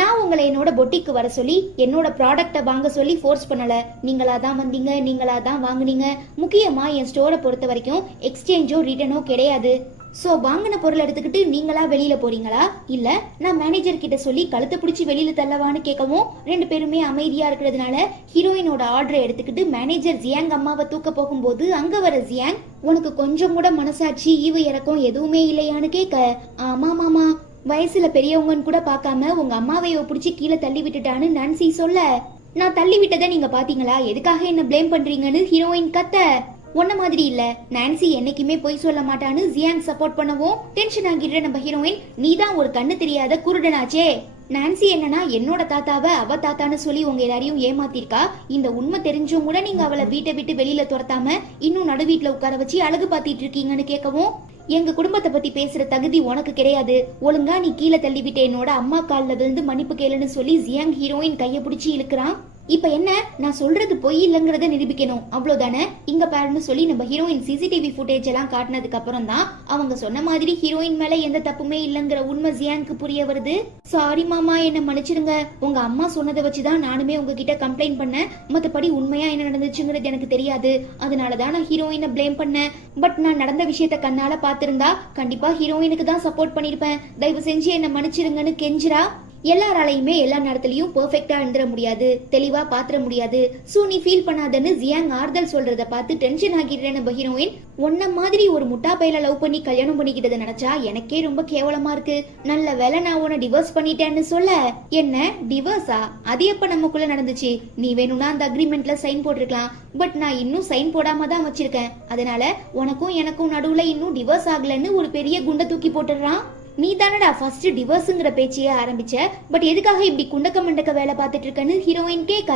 நான் உங்களை என்னோட பொட்டிக்கு வர சொல்லி என்னோட ப்ராடக்ட வாங்க சொல்லி ஃபோர்ஸ் பண்ணல, நீங்களா தான் வந்தீங்க, நீங்களா தான் வாங்குனீங்க. முக்கியமா என் ஸ்டோரை பொறுத்த வரைக்கும் எக்ஸ்சேஞ்சோ ரிட்டர்னோ கிடையாது. சோ வாங்கின பொருள் எடுத்துக்கிட்டு நீங்களா வெளியில போறீங்களா இல்ல நான் மேனேஜர் கிட்ட சொல்லி கழுத்தை பிடிச்சி வெளியில தள்ளவான்னு கேட்கவும் 2 பேருமே அமைதியா இருக்கிறதுனால ஹீரோயினோட ஆர்டரை எடுத்துக்கிட்டு மேனேஜர் ஜியாங் அம்மாவை தூக்க போகும்போது அங்க வர ஜியாங் உனக்கு கொஞ்சம் கூட மனசாட்சி ஈவு இறக்கம் எதுவுமே இல்லையான்னு கேட்க ஆமா மாமா வயசுல பெரியவங்கன்னு கூட பார்க்காம உங்க அம்மாவை பிடிச்சி கீழே தள்ளி விட்டுட்டான்னு நான்சி சொல்ல நான் தள்ளி விட்டதை நீங்க பாத்தீங்களா, எதுக்காக என்ன பிளேம் பண்றீங்கன்னு ஹீரோயின் கத்த ஒன்ன மாதிரி இல்ல நான்சி என்னைக்குமே போய் சொல்ல மாட்டான்னு ஜியாங் சப்போர்ட் பண்ணவும் டென்ஷன் ஆகிடுற நம்ம ஹீரோயின் நீதான் ஒரு கண்ணு தெரியாத குருடனாச்சே. நான்சி என்னன்னா என்னோட தாத்தாவை அவ தாத்தான்னு சொல்லி உங்க எல்லாரையும் ஏமாத்திருக்கா. இந்த உண்மை தெரிஞ்சும் கூட நீங்க அவளை வீட்டை விட்டு வெளியில துரத்தாம இன்னும் நடு வீட்டுல உட்கார வச்சு அழகு பாத்திட்டு இருக்கீங்கன்னு கேட்கவும் எங்க குடும்பத்தை பத்தி பேசுற தகுதி உனக்கு கிடையாது, ஒழுங்கா நீ கீழே தள்ளிவிட்டு என்னோட அம்மா காலில் விழுந்து மன்னிப்பு கேளுன்னு சொல்லி ஜியாங் ஹீரோயின் கைய பிடிச்சி இழுக்கிறான். இப்ப என்ன நான் சொல்றது பொய் இல்லங்கறத நிரூபிக்கணும் அவ்வளவுதானே, இங்க பாருன்னு சொல்லி நம்ம ஹீரோயின் சிசிடிவி ஃபுட்டேஜ் எல்லாம் காட்டினதுக்கு அப்புறம் தான் அவங்க சொன்ன மாதிரி ஹீரோயின் மேல எந்த தப்புமே இல்லங்கிற உண்மை ஜியாங்க்கு புரிய வருது. சாரி மாமா என்ன மன்னிச்சிருங்க, உங்க அம்மா சொன்னதை வச்சுதான் நானுமே உங்ககிட்ட கம்ப்ளைண்ட் பண்ணேன், மத்தபடி உண்மையா என்ன நடந்துச்சுங்கிறது எனக்கு தெரியாது, அதனாலதான் நான் ஹீரோயினை பிளேம் பண்ணேன். பட் நான் நடந்த விஷயத்த கண்ணால பாத்திருந்தா கண்டிப்பா ஹீரோயினுக்கு தான் சப்போர்ட் பண்ணிருப்பேன், தயவு செஞ்சு என்ன மன்னிச்சிருங்கன்னு கெஞ்சிரா. எல்லாராலையுமே எல்லா நேரத்திலயும் பெர்ஃபெக்ட்டா எழுந்துட முடியாது, தெளிவா பாத்திர முடியாது, சோ நீ ஃபீல் பண்ணாதன்னு ஜியாங் ஆறுதல் சொல்றத பார்த்து டென்ஷன் ஆகிடுற நம்ம ஹீரோயின் ஒன்ன மாதிரி ஒரு முட்டா பையில லவ் பண்ணி கல்யாணம் பண்ணிக்கிட்டத நினைச்சா எனக்கே ரொம்ப கேவலமா இருக்கு, நல்ல வேலை நான் உன்னை டிவோர்ஸ் பண்ணிட்டேன்னு சொல்ல என்ன டிவோர்ஸா, அது எப்ப நமக்குள்ள நடந்துச்சு, நீ வேணும்னா அந்த அக்ரிமெண்ட்ல சைன் போட்டிருக்கலாம், பட் நான் இன்னும் சைன் போடாம தான் வச்சிருக்கேன், அதனால உனக்கும் எனக்கும் நடுவுல இன்னும் டிவோர்ஸ் ஆகலன்னு ஒரு பெரிய குண்டை தூக்கி போட்டுறான். நீ தானடா ஃபர்ஸ்ட் டிவோர்ஸ்ங்கிற பேச்சையே ஆரம்பிச்ச, பட் எதுக்காக இப்படி குண்டக்க மண்டக்க வேலை பார்த்துட்டு இருக்கன்னு ஹீரோயின் கேட்க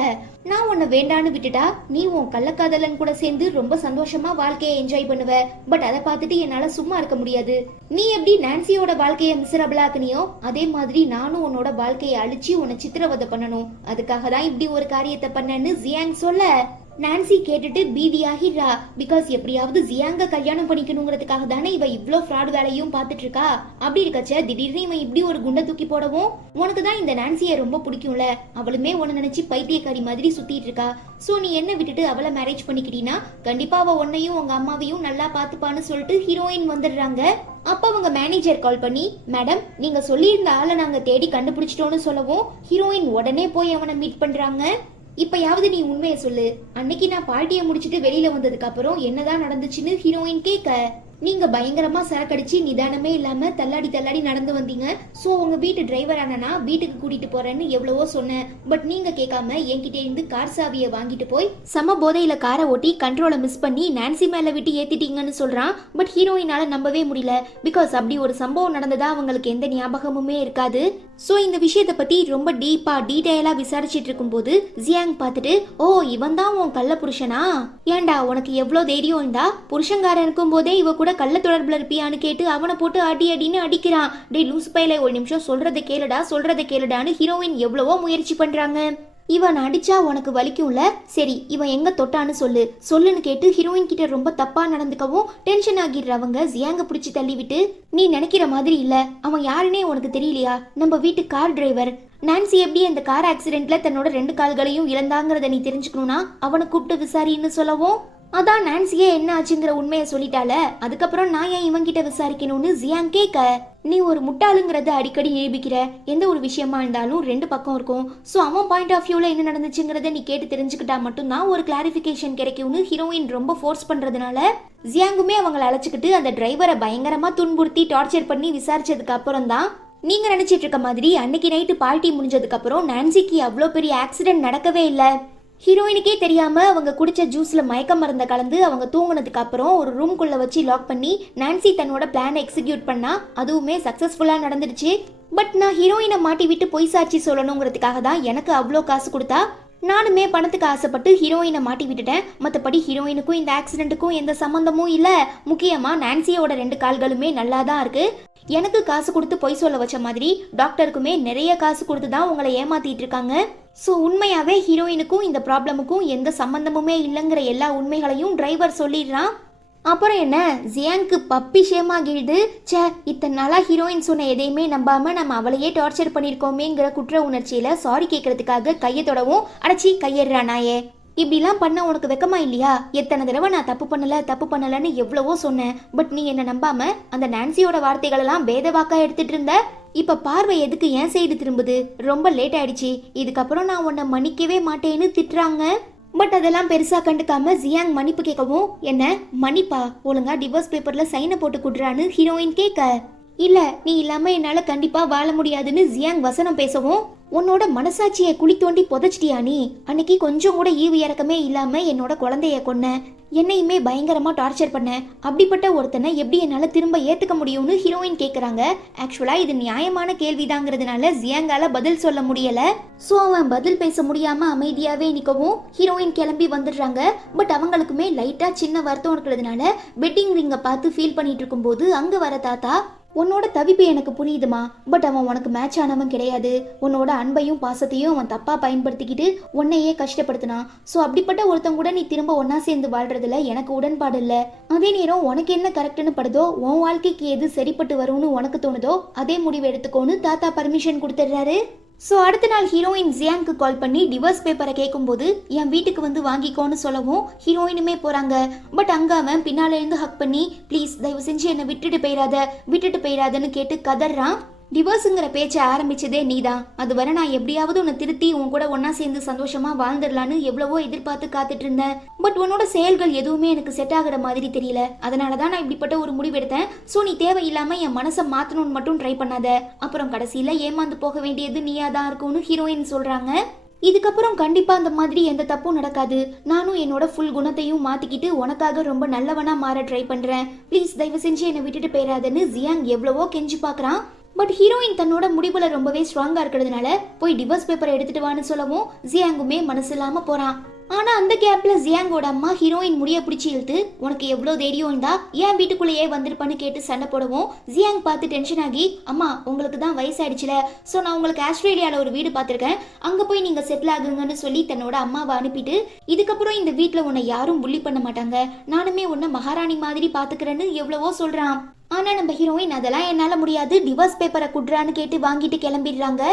நான் உன்னை வேண்டான்னு விட்டுட்டா நீ உன் கள்ளக்காதலன் கூட சேர்ந்து ரொம்ப சந்தோஷமா வாழ்க்கையை என்ஜாய் பண்ணுவ, பட் அதை பார்த்துட்டு என்னால சும்மா இருக்க முடியாது, நீ எப்படி நான்சியோட வாழ்க்கையை மிசரபிள் ஆக்குனியோ அதே மாதிரி நானும் உன்னோட வாழ்க்கையை அழிச்சு உன்னை சித்திரவதை பண்ணணும், அதுக்காக தான் இப்படி ஒரு காரியத்தை பண்ணேன்னு ஜியாங் சொல்ல நான்சி கேட்டுட்டு பீதியாகிறா. பிகாஸ் எப்படியாவது ஜியாங்க கல்யாணம் பண்ணிக்கணுங்கிறதுக்காக தானே இவ இவ்ளோ ஃப்ராட் வேலையும் பார்த்துட்டு இருக்கா. அப்படி இருக்கச்ச திடீர்னு இவன் இப்படி ஒரு குண்டை தூக்கி போடவும், உனக்கு தான் இந்த நான்சியை ரொம்ப பிடிக்கும்ல, அவளுமே உன்னை நினைச்சு பைத்தியக்காரி மாதிரி சுத்திட்டு இருக்கா. சோ நீ என்ன விட்டுட்டு அவளை மேரேஜ் பண்ணிக்கிட்டீன்னா கண்டிப்பா அவ உன்னையும் உங்க அம்மாவையும் நல்லா பாத்துப்பான்னு சொல்லிட்டு ஹீரோயின் வந்துடுறாங்க. அப்ப அவங்க மேனேஜர் கால் பண்ணி, மேடம் நீங்க சொல்லியிருந்த ஆளை நாங்க தேடி கண்டுபிடிச்சிட்டோம்னு சொல்லவும் ஹீரோயின் உடனே போய் அவனை மீட் பண்றாங்க. இப்பயாவது நீ உண்மையை சொல்லு, அன்னைக்கு நான் பார்ட்டியை முடிச்சிட்டு வெளியில வந்ததுக்கு அப்புறம் என்னதான் நடந்துச்சுன்னு ஹீரோயின் கேட்க, நீங்க பயங்கரமா சரக்கடிச்சு நிதானமே இல்லாம தள்ளாடி தள்ளாடி நடந்து வந்தீங்க. சோ உங்க வீட்டு டிரைவர் அண்ணனா வீட்டுக்கு கூட்டிட்டு போறேன்னு எவ்வளவோ சொன்னேன். பட் நீங்க கேட்காம என்கிட்ட இருந்து கார் சாவியை வாங்கிட்டு போய் சம போதையில காரை ஓட்டி கண்ட்ரோலை மிஸ் பண்ணி நான்சி மேல விட்டு ஏத்திட்டீங்கன்னு சொல்றான். பட் ஹீரோயினால நம்பவே முடியல. பிகாஸ் அப்படி ஒரு சம்பவம் நடந்ததா அவங்களுக்கு எந்த ஞாபகமுமே இருக்காது. சோ இந்த விஷயத்த பத்தி ரொம்ப டீடைலா விசாரிச்சிட்டு இருக்கும் போது ஜியாங் பார்த்துட்டு, ஓ இவன் தான் உன் கள்ள புருஷனா? ஏண்டா உனக்கு எவ்வளவு தைரியம் இருந்தா புருஷங்காரன் இருக்கும் போதே இவ கூட கள்ள தொடர்புல இருப்பியான்னு கேட்டு அவனை போட்டு அடின்னு அடிக்கிறான். டே லூஸ் பையல ஒரு நிமிஷம் சொல்றதை கேளுடான்னு ஹீரோயின் எவ்வளவோ முயற்சி பண்றாங்க. இவன் அடிச்சா உனக்கு வலிக்கும்ல, சரி இவன் எங்க தொட்டான்னு சொல்லுன்னு கேட்டு ஹீரோயின் கிட்ட ரொம்ப தப்பா நடந்துக்கவும் டென்ஷன் ஆகிடுறவங்க ஜியாங்க பிடிச்சி தள்ளிவிட்டு, நீ நினைக்கிற மாதிரி இல்ல, அவன் யாருன்னே உனக்கு தெரியலையா? நம்ம வீட்டு கார் டிரைவர். நான்சி எப்படி அந்த கார் ஆக்சிடென்ட்ல தன்னோட 2 கால்களையும் இழந்தாங்கிறத நீ தெரிஞ்சுக்கணும்னா அவனை கூப்பிட்டு விசாரின்னு சொல்லவும், அதான் நான்சியே என்ன ஆச்சுங்கிற உண்மையை சொல்லிட்டால, அதுக்கப்புறம் நான் ஏன் இவங்கிட்ட விசாரிக்கணும்னு ஜியாங் கேட்க, நீ ஒரு முட்டாளுங்கிறத அடிக்கடி நிரூபிக்கிற. எந்த ஒரு விஷயமா இருந்தாலும் 2 பக்கம் இருக்கும். ஸோ அவன் பாயிண்ட் ஆஃப் வியூல என்ன நடந்துச்சுங்கிறத நீ கேட்டு தெரிஞ்சுக்கிட்டா மட்டும்தான் ஒரு கிளாரிஃபிகேஷன் கிடைக்கும்னு ஹீரோயின் ரொம்ப ஃபோர்ஸ் பண்றதுனால ஜியாங்குமே அவங்களை அழைச்சிக்கிட்டு அந்த டிரைவரை பயங்கரமா துன்புறுத்தி டார்ச்சர் பண்ணி விசாரிச்சதுக்கு அப்புறம் தான், நீங்க நினைச்சிட்டு இருக்க மாதிரி அன்னைக்கு நைட்டு பார்ட்டி முடிஞ்சதுக்கு அப்புறம் நான்சிக்கு அவ்வளோ பெரிய ஆக்சிடென்ட் நடக்கவே இல்லை. ஹீரோயினுக்கே தெரியாம அவங்க குடிச்ச ஜூஸ்ல மயக்க மருந்த கலந்து அவங்க தூங்கினதுக்கு அப்புறம் ஒரு ரூம்குள்ள வச்சு லாக் பண்ணி நான்சி தன்னோட பிளானை எக்ஸிக்யூட் பண்ணா. அதுவுமே சக்சஸ்ஃபுல்லா நடந்துடுச்சு. பட் நான் ஹீரோயினை மாட்டி விட்டு பொய் சாட்சி சொல்லணுங்கிறதுக்காக தான் எனக்கு அவ்வளோ காசு கொடுத்தா. நானுமே பணத்துக்கு ஆசைப்பட்டு ஹீரோயினை மாட்டி விட்டுட்டேன். மற்றபடி ஹீரோயினுக்கும் இந்த ஆக்சிடென்ட்டுக்கும் எந்த சம்மந்தமும் இல்லை. முக்கியமா நான்சியோட 2 கால்களுமே நல்லா தான் இருக்கு. எனக்கு காசு கொடுத்து பொய் சொல்ல வச்ச மாதிரி டாக்டருக்குமே நிறைய காசு கொடுத்து தான் உங்களை ஏமாத்திட்டு இருக்காங்க. ஸோ உண்மையாவே ஹீரோயினுக்கும் இந்த ப்ராப்ளமுக்கும் எந்த சம்பந்தமுமே இல்லைங்கிற எல்லா உண்மைகளையும் டிரைவர் சொல்லிடுறான். அப்புறம் என்ன, ஜியாங்க்கு பப்பி ஷேமாகிடுது. சே, இத்தனை நாளா ஹீரோயின் சொன்ன எதையுமே நம்பாம நம்ம அவளையே டார்ச்சர் பண்ணியிருக்கோமேங்கிற குற்ற உணர்ச்சியில சாரி கேட்கறதுக்காக கையை தொடவும், அடைச்சி கையேறானாயே, இப்படிலாம் பண்ண உனக்கு வெக்கமா இல்லையா? எத்தனை தடவை நான் தப்பு பண்ணலன்னு எவ்வளவோ சொன்னேன். பட் நீ என்ன நம்பாம அந்த நான்சியோட வார்த்தைகள் எல்லாம் வேத வாக்கா எடுத்துட்டு இருந்த. இப்ப பார்வை எதுக்கு என் சைடு திரும்புது? ரொம்ப லேட் ஆயிடுச்சு. இதுக்கப்புறம் நான் உன்னை மன்னிக்கவே மாட்டேன்னு திட்டுறாங்க. பட் அதெல்லாம் பெருசா கண்டுக்காம ஜியாங் மன்னிப்பு கேட்கவும், என்ன மன்னிப்பா? ஒழுங்கா டிவோர்ஸ் பேப்பர்ல சைனை போட்டு குடுறான்னு ஹீரோயின் கேட்க, இல்ல நீ இல்லாம என்னால கண்டிப்பா வாழ முடியாதுன்னு ஜியாங் வசனம் பேசவும், உன்னோட மனசாட்சியை குழி தோண்டி புதைச்சிட்டியா நீ? அன்னைக்கு கொஞ்சம் கூட ஈவு இறக்கமே இல்லாம என்னோட குழந்தைய கொன்ன, என்னையுமே பயங்கரமா டார்ச்சர் பண்ண. அப்படிப்பட்ட ஒருத்தனை எப்படி என்னால திரும்ப ஏத்துக்க முடியும்னு ஹீரோயின் கேக்குறாங்க. ஆக்சுவலா இது நியாயமான கேள்விதாங்கிறதுனால ஜியாங்கால பதில் சொல்ல முடியல. சோ அவன் பதில் பேச முடியாம அமைதியாவே நிக்கவும் ஹீரோயின் கிளம்பி வந்துடுறாங்க. பட் அவங்களுக்குமே லைட்டா சின்ன வருத்தம் இருக்கிறதுனால பெட்டிங் ரிங்க பார்த்து ஃபீல் பண்ணிட்டு இருக்கும் போது அங்க வர தாத்தா, உன்னோட தவிப்பு எனக்கு புரியுதுமா, பட் அவன் உனக்கு மேட்ச் ஆனவன் கிடையாது. உன்னோட அன்பையும் பாசத்தையும் அவன் தப்பா பயன்படுத்திக்கிட்டு உன்னையே கஷ்டப்படுத்தினான். ஸோ அப்படிப்பட்ட ஒருத்தன் கூட நீ திரும்ப ஒன்னா சேர்ந்து வாழ்றதுல எனக்கு உடன்பாடு இல்லை. அதே நேரம் உனக்கு என்ன கரெக்டுன்னு படுதோ, உன் வாழ்க்கைக்கு எது சரிப்பட்டு வரும்னு உனக்கு தோணுதோ அதே முடிவு எடுத்துக்கோன்னு தாத்தா பர்மிஷன் கொடுத்துடுறாரு. ஸோ அடுத்த நாள் ஹீரோயின் ஜியாங்க்கு கால் பண்ணி டிவோர்ஸ் பேப்பரை கேட்கும்போது என் வீட்டுக்கு வந்து வாங்கிக்கோன்னு சொல்லவும் ஹீரோயினுமே போறாங்க. பட் அங்க அவன் பின்னால இருந்து ஹக் பண்ணி, ப்ளீஸ் தயவு செஞ்சு என்னை விட்டுட்டு போயிடாதன்னு கேட்டு கதறான். டிவோர்ஸுங்கிற பேச்சை ஆரம்பிச்சதே நீதான். அது வரை நான் எப்படியாவது உன்னை திருத்தி உன் கூட ஒன்னா சேர்ந்து சந்தோஷமா வாழ்ந்துடலான்னு எவ்வளவோ எதிர்பார்த்து காத்துட்டு இருந்தேன். பட் உன்னோட செயல்கள் எதுவுமே எனக்கு செட் ஆகிற மாதிரி தெரியல. அதனாலதான் நான் இப்படிப்பட்ட ஒரு முடிவு எடுத்தேன். சோ நீ தேவையில்லாம என் மனசை மாத்தணும்னு மட்டும் ட்ரை பண்ணாத. அப்புறம் கடைசியில ஏமாந்து போக வேண்டியது நீயா தான் இருக்கும்னு ஹீரோயின் சொல்றாங்க. இதுக்கப்புறம் கண்டிப்பா அந்த மாதிரி எந்த தப்பும் நடக்காது. நானும் என்னோட ஃபுல் குணத்தையும் மாத்திக்கிட்டு உனக்காக ரொம்ப நல்லவனா மாற ட்ரை பண்றேன். ப்ளீஸ் தயவு செஞ்சு என்னை விட்டுட்டு போயிடாதன்னு ஜியாங் எவ்வளவோ கெஞ்சி பாக்குறான். பட் ஹீரோயின் தன்னோட முடிவுல ரொம்பவே ஸ்ட்ராங்கா இருக்கிறதுனால போய் டிவோர்ஸ் பேப்பரை எடுத்துட்டு வான்னு சொல்லவும் ஜியாங்குமே மனசு இல்லாம போறான். ஆனா அந்த கேப்ல ஜியாங்கோட அம்மா ஹீரோயின் முடிய பிடிச்சி இழுத்து உனக்கு எவ்வளவு தைரியம் இருந்தா ஏன் வீட்டுக்குள்ளேயே வந்திருப்பான்னு கேட்டு சண்டை போடவும் ஜியாங் பார்த்து டென்ஷன் ஆகி அம்மா உங்களுக்கு தான் வயசாயிடுச்சுல ஸோ நான் உங்களுக்கு ஆஸ்திரேலியாவில் ஒரு வீடு பார்த்துருக்கேன் அங்கே போய் நீங்கள் செட்டில் ஆகுங்கன்னு சொல்லி தன்னோட அம்மாவை அனுப்பிட்டு இதுக்கப்புறம் இந்த வீட்டில் உன்னை யாரும் புள்ளி பண்ண மாட்டாங்க நானுமே உன்னை மகாராணி மாதிரி பார்த்துக்கிறேன்னு எவ்வளவோ சொல்கிறான். ஆனா நம்ம ஹீரோயின் அதெல்லாம் என்னால முடியாது டிவோர்ஸ் பேப்பரை குடுறான்னு கேட்டு வாங்கிட்டு கிளம்பிடுறாங்க.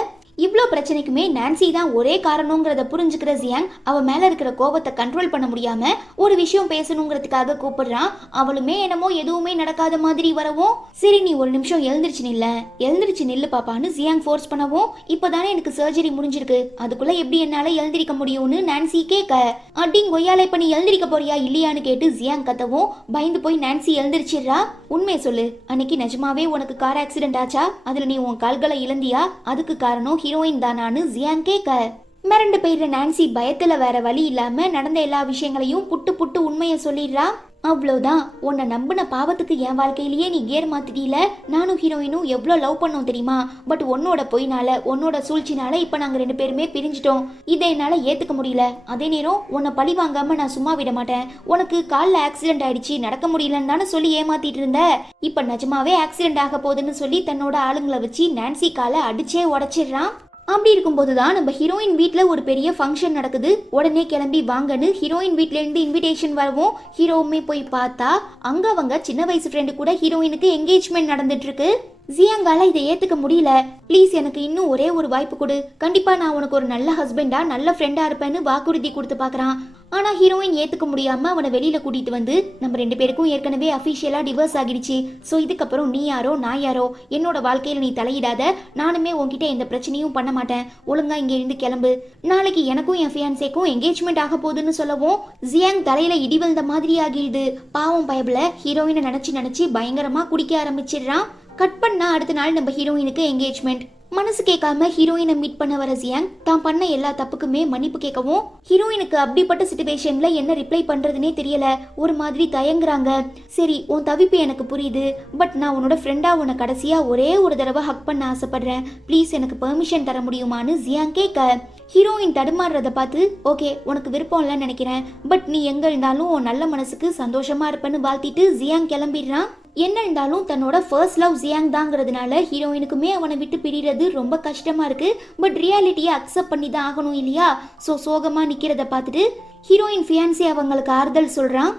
இவ்வளோ பிரச்சனைக்குமே நான்சி தான் ஒரே காரணங்கிறத புரிஞ்சுக்கிற ஜியாங் அவ மேல இருக்கிற கோபத்தை கண்ட்ரோல் பண்ண முடியாம ஒரு விஷயம் பேசணுங்கிறதுக்காக கூப்பிடுறான். அவளுமே என்னமோ எதுவுமே நடக்காத மாதிரி வரவும் சரி நீ ஒரு நிமிஷம் எழுந்திருச்சு நில்லு பாப்பான்னு ஜியாங் ஃபோர்ஸ் பண்ணவும் இப்பதானே எனக்கு சர்ஜரி முடிஞ்சிருக்கு அதுக்குள்ள எப்படி என்னால எழுந்திருக்க முடியும்னு நான்சி கேட்க அடிங் கொய்யாலை பண்ணி எழுந்திருக்க போறியா இல்லையான்னு கேட்டு ஜியாங் கத்தவும் பயந்து போய் நான்சி எழுந்திருச்சிடுறா. உண்மை சொல்லு அன்னைக்கு நிஜமாவே உனக்கு கார் ஆக்சிடென்ட் ஆச்சா அதுல நீ உன் கால்களை இழந்தியா அதுக்கு காரணம் ஹீரோயின் தானான்னு ஜியாங் கேட்க மிரண்டு போயிடுற நான்சி பயத்துல வேற வழி இல்லாம நடந்த எல்லா விஷயங்களையும் புட்டு உண்மையை சொல்லிடுறா. அவ்வளோதான் உன்னை நம்பின பாவத்துக்கு என் வாழ்க்கையிலேயே நீ கேர் மாத்திட்டீல நானும் ஹீரோயினும் எவ்வளோ லவ் பண்ணோம் தெரியுமா பட் உன்னோட பொய்னால உன்னோட சூழ்ச்சினால இப்போ நாங்கள் 2 பேருமே பிரிஞ்சிட்டோம் இதை என்னால் ஏற்றுக்க முடியல அதே நேரம் உன்னை பழி வாங்காம நான் சும்மா விட மாட்டேன் உனக்கு காலில் ஆக்சிடென்ட் ஆயிடுச்சு நடக்க முடியலன்னு தானே சொல்லி ஏமாத்திட்டு இருந்த இப்போ நிஜமாவே ஆக்சிடென்ட் ஆக போகுதுன்னு சொல்லி தன்னோட ஆளுங்களை வச்சு நான்சி காலை அடிச்சே உடைச்சிடுறான். அப்படி இருக்கும்போது தான் நம்ம ஹீரோயின் வீட்டில் ஒரு பெரிய ஃபங்க்ஷன் நடக்குது உடனே கிளம்பி வாங்கன்னு ஹீரோயின் வீட்டிலேருந்து இன்விடேஷன் வரவும் ஹீரோவுமே போய் பார்த்தா அங்கே அவங்க சின்ன வயசு ஃப்ரெண்டு கூட ஹீரோயினுக்கு என்கேஜ்மெண்ட் நடந்துட்டு இருக்கு. ஜியாங்கால இதை ஏத்துக்க முடியல ப்ளீஸ் எனக்கு இன்னும் ஒரே ஒரு வாய்ப்பு கொடு கண்டிப்பா நான் உனக்கு ஒரு நல்ல ஹஸ்பண்டா நல்ல ஃப்ரெண்டா இருப்பேன்னு வாக்குறுதி கொடுத்து பாக்குறான். ஆனா ஹீரோயின் ஏத்துக்க முடியாம அவனை வெளியில கூட்டிட்டு வந்து நம்ம 2 பேருக்கும் ஏற்கனவே அபிஷியலா டிவோர்ஸ் ஆகிடுச்சு ஸோ இதுக்கப்புறம் நீ யாரோ நான் யாரோ என்னோட வாழ்க்கையில நீ தலையிடாத நானுமே உன்கிட்ட எந்த பிரச்சனையும் பண்ண மாட்டேன் ஒழுங்கா இங்க இருந்து கிளம்பு நாளைக்கு எனக்கும் என் ஃபியான்சேக்கும் என்கேஜ்மெண்ட் ஆக போகுதுன்னு சொல்லவும் ஜியாங் தலையில இடி விழுந்த மாதிரி ஆகிடுது. பாவம் பயபுல ஹீரோயினை நினைச்சு பயங்கரமா குடிக்க ஆரம்பிச்சிடுறான். கட் பண்ணா அடுத்த நாள் நம்ம ஹீரோயினுக்கு என்கேஜ்மெண்ட். மனசு கேட்காம ஹீரோயினை மீட் பண்ண வர ஜியாங் தான் பண்ண எல்லா தப்புக்குமே மன்னிப்பு கேட்கவும் ஹீரோயினுக்கு அப்படிப்பட்ட சிச்சுவேஷன்ல என்ன ரிப்ளை பண்றதுனே தெரியல ஒரு மாதிரி தயங்குறாங்க. சரி உன் தவிப்பு எனக்கு புரியுது பட் நான் உன்னோட ஃப்ரெண்டா உன்னை கடைசியா ஒரே ஒரு தடவை ஹக் பண்ண ஆசைப்படுறேன் ப்ளீஸ் எனக்கு பெர்மிஷன் தர முடியுமான்னு ஜியாங் கேட்க ஹீரோயின் தடுமாறுறத பார்த்து ஓகே உனக்கு விருப்பம் இல்லைன்னு நினைக்கிறேன் பட் நீ எங்க இருந்தாலும் உன் நல்ல மனசுக்கு சந்தோஷமா இருப்பேன்னு வாழ்த்திட்டு ஜியாங் கிளம்பிடுறான். என்ன இருந்தாலும் தன்னோட ஃபர்ஸ்ட் லவ் ஜியாங் தாங்கிறதுனால ஹீரோயினுக்குமே அவனை விட்டு பிரிகிறது ரொம்ப கஷ்டமா இருக்கு பட் ரியாலிட்டியை அக்செப்ட் பண்ணி தான் ஆகணும் இல்லையா ஸோ சோகமா நிக்கிறத பார்த்துட்டு ஹீரோயின் ஃபியான்சி அவங்களுக்கு ஆறுதல் சொல்றான்.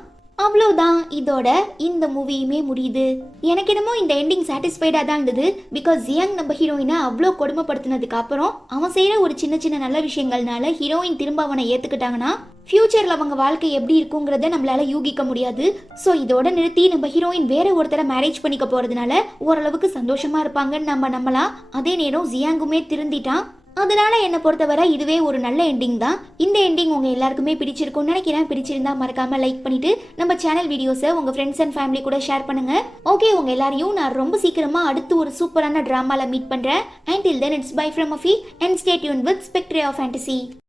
அவ்வளோதான் இதோட இந்த மூவியுமே முடியுது. எனக்கு என்னமோ இந்த எண்டிங் சாட்டிஸ்ஃபைடாக தான் இருந்தது பிகாஸ் ஜியாங் நம்ம ஹீரோயினை அவ்வளோ கொடுமைப்படுத்தினதுக்கு அப்புறம் அவன் செய்கிற ஒரு சின்ன நல்ல விஷயங்கள்னால ஹீரோயின் திரும்ப அவனை ஏற்றுக்கிட்டாங்கன்னா ஃபியூச்சரில் அவங்க வாழ்க்கை எப்படி இருக்குங்கிறத நம்மளால யூகிக்க முடியாது. ஸோ இதோட நிறுத்தி நம்ம ஹீரோயின் வேற ஒருத்தரை மேரேஜ் பண்ணிக்க போகிறதுனால ஓரளவுக்கு சந்தோஷமா இருப்பாங்கன்னு நம்ம நம்பலாம். அதே நேரம் ஜியாங்குமே திருந்திட்டான். அதனால என்னை பொறுத்தவரை இதுவே ஒரு நல்ல எண்டிங் தான். இந்த எண்டிங் உங்க எல்லாருக்குமே பிடிச்சிருக்கும்னு நினைக்கிறேன். பிடிச்சிருந்தா மறக்காம லைக் பண்ணிட்டு நம்ம சேனல் வீடியோஸை உங்க ஃப்ரெண்ட்ஸ் அண்ட் ஃபேமிலி கூட ஷேர் பண்ணுங்க. ஓகே உங்க எல்லாரையும் நான் ரொம்ப சீக்கிரமா அடுத்து ஒரு சூப்பரான டிராமால மீட் பண்றேன். Until then it's bye from Afi and stay tuned with Spectre of Fantasy.